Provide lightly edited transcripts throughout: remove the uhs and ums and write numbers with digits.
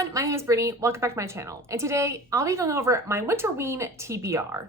everyone, my name is Brittany. Welcome back to my channel. And today I'll be going over my Winterween TBR.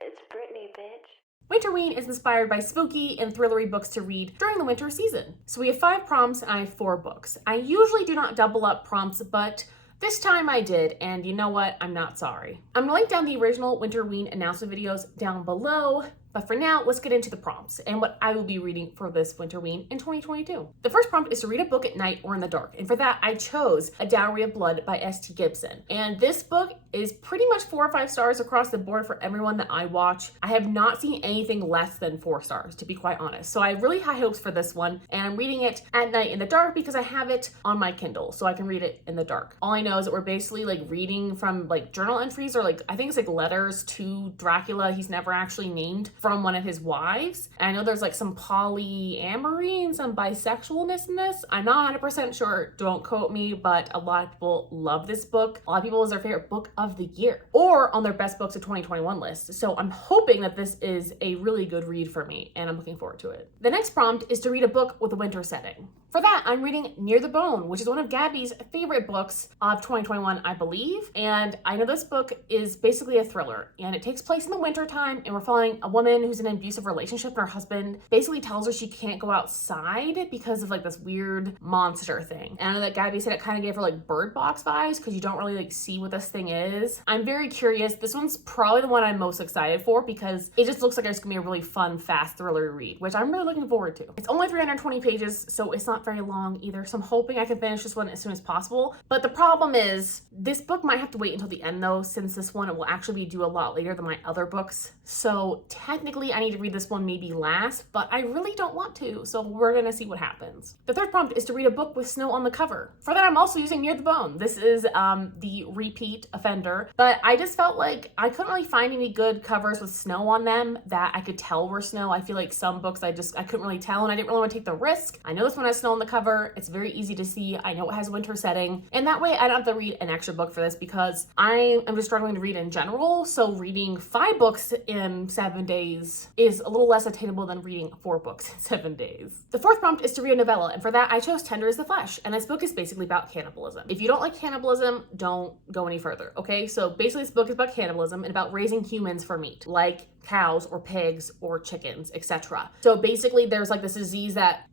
It's Brittany, bitch. Winterween is inspired by spooky and thrillery books to read during the winter season. So we have 5 prompts and I have 4 books. I usually do not double up prompts, but this time I did, and you know what? I'm not sorry. I'm gonna link down the original Winterween announcement videos down below. But for now, let's get into the prompts and what I will be reading for this Winterween in 2022. The first prompt is to read a book at night or in the dark. And for that, I chose A Dowry of Blood by S.T. Gibson. And this book is pretty much 4 or 5 stars across the board for everyone that I watch. I have not seen anything less than 4 stars, to be quite honest. So I have really high hopes for this one. And I'm reading it at night in the dark because I have it on my Kindle, so I can read it in the dark. All I know is that we're basically like reading from like journal entries or like, I think it's like letters to Dracula. He's never actually named, from one of his wives. And I know there's like some polyamory and some bisexualness in this. I'm not 100% sure, don't quote me, but a lot of people love this book. A lot of people is their favorite book of the year or on their best books of 2021 list. So I'm hoping that this is a really good read for me and I'm looking forward to it. The next prompt is to read a book with a winter setting. For that, I'm reading Near the Bone, which is one of Gabby's favorite books of 2021, I believe. And I know this book is basically a thriller and it takes place in the winter time and we're following a woman who's in an abusive relationship and her husband basically tells her she can't go outside because of like this weird monster thing. And I know that Gabby said it kind of gave her like Bird Box vibes because you don't really like see what this thing is. I'm very curious. This one's probably the one I'm most excited for because it just looks like it's gonna be a really fun, fast thriller read, which I'm really looking forward to. It's only 320 pages, so it's not very long either. So I'm hoping I can finish this one as soon as possible. But the problem is this book might have to wait until the end though, since this one will actually be due a lot later than my other books. So technically I need to read this one maybe last, but I really don't want to. So we're gonna see what happens. The third prompt is to read a book with snow on the cover. For that, I'm also using Near the Bone. This is the repeat offender, but I just felt like I couldn't really find any good covers with snow on them that I could tell were snow. I feel like some books I couldn't really tell and I didn't really want to take the risk. I know this one has snow on the cover. It's very easy to see. I know it has a winter setting. And that way I don't have to read an extra book for this because I am just struggling to read in general. So reading 5 books in 7 days is a little less attainable than reading 4 books in 7 days. The fourth prompt is to read a novella. And for that, I chose Tender is the Flesh. And this book is basically about cannibalism. If you don't like cannibalism, don't go any further. Okay. So basically this book is about cannibalism and about raising humans for meat, like cows or pigs or chickens, etc. So basically there's like this disease that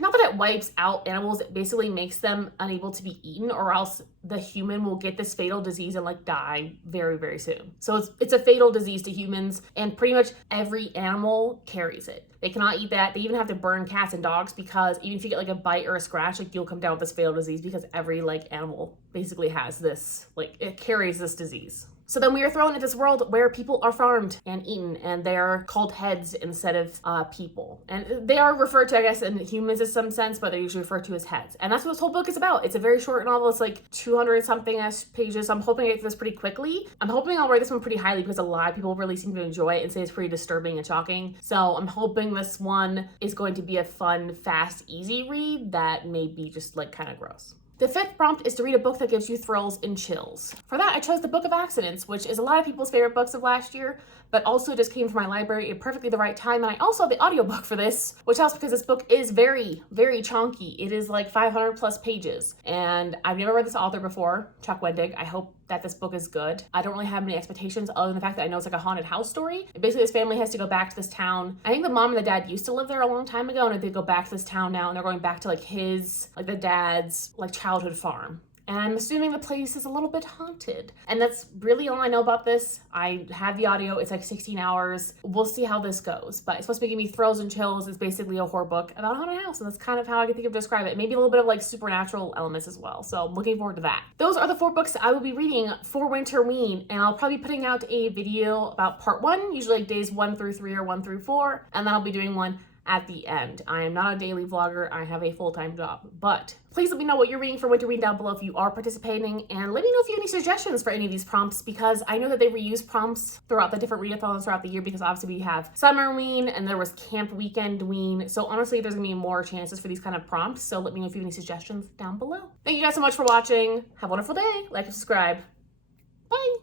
not that it wipes out animals, it basically makes them unable to be eaten or else the human will get this fatal disease and like die very, very soon. So it's a fatal disease to humans and pretty much every animal carries it. They cannot eat that. They even have to burn cats and dogs because even if you get like a bite or a scratch, like you'll come down with this fatal disease because every like animal basically has this, like it carries this disease. So then we are thrown into this world where people are farmed and eaten and they are called heads instead of people. And they are referred to, I guess, in humans in some sense, but they're usually referred to as heads. And that's what this whole book is about. It's a very short novel. It's like 200 something pages. So I'm hoping I get through this pretty quickly. I'm hoping I'll rate this one pretty highly because a lot of people really seem to enjoy it and say it's pretty disturbing and shocking. So I'm hoping this one is going to be a fun, fast, easy read that may be just like kind of gross. The fifth prompt is to read a book that gives you thrills and chills. For that, I chose The Book of Accidents, which is a lot of people's favorite books of last year, but also just came from my library at perfectly the right time. And I also have the audiobook for this, which helps because this book is very, very chunky. It is like 500 plus pages. And I've never read this author before, Chuck Wendig. I hope that this book is good. I don't really have any expectations other than the fact that I know it's like a haunted house story. And basically this family has to go back to this town. I think the mom and the dad used to live there a long time ago and they go back to this town now and they're going back to like the dad's like childhood farm. And I'm assuming the place is a little bit haunted. And that's really all I know about this. I have the audio, it's like 16 hours. We'll see how this goes. But it's supposed to be giving me thrills and chills. It's basically a horror book about a haunted house. And that's kind of how I can think of describe it. Maybe a little bit of like supernatural elements as well. So I'm looking forward to that. Those are the 4 books I will be reading for Winterween. And I'll probably be putting out a video about part 1, usually like days 1 through 3 or 1 through 4. And then I'll be doing one at the end. I am not a daily vlogger. I have a full-time job, but please let me know what you're reading for Winterween down below if you are participating, and let me know if you have any suggestions for any of these prompts because I know that they reuse prompts throughout the different readathons throughout the year because obviously we have Summerween and there was Camp Weekendween. So honestly, there's gonna be more chances for these kind of prompts. So let me know if you have any suggestions down below. Thank you guys so much for watching. Have a wonderful day. Like and subscribe. Bye.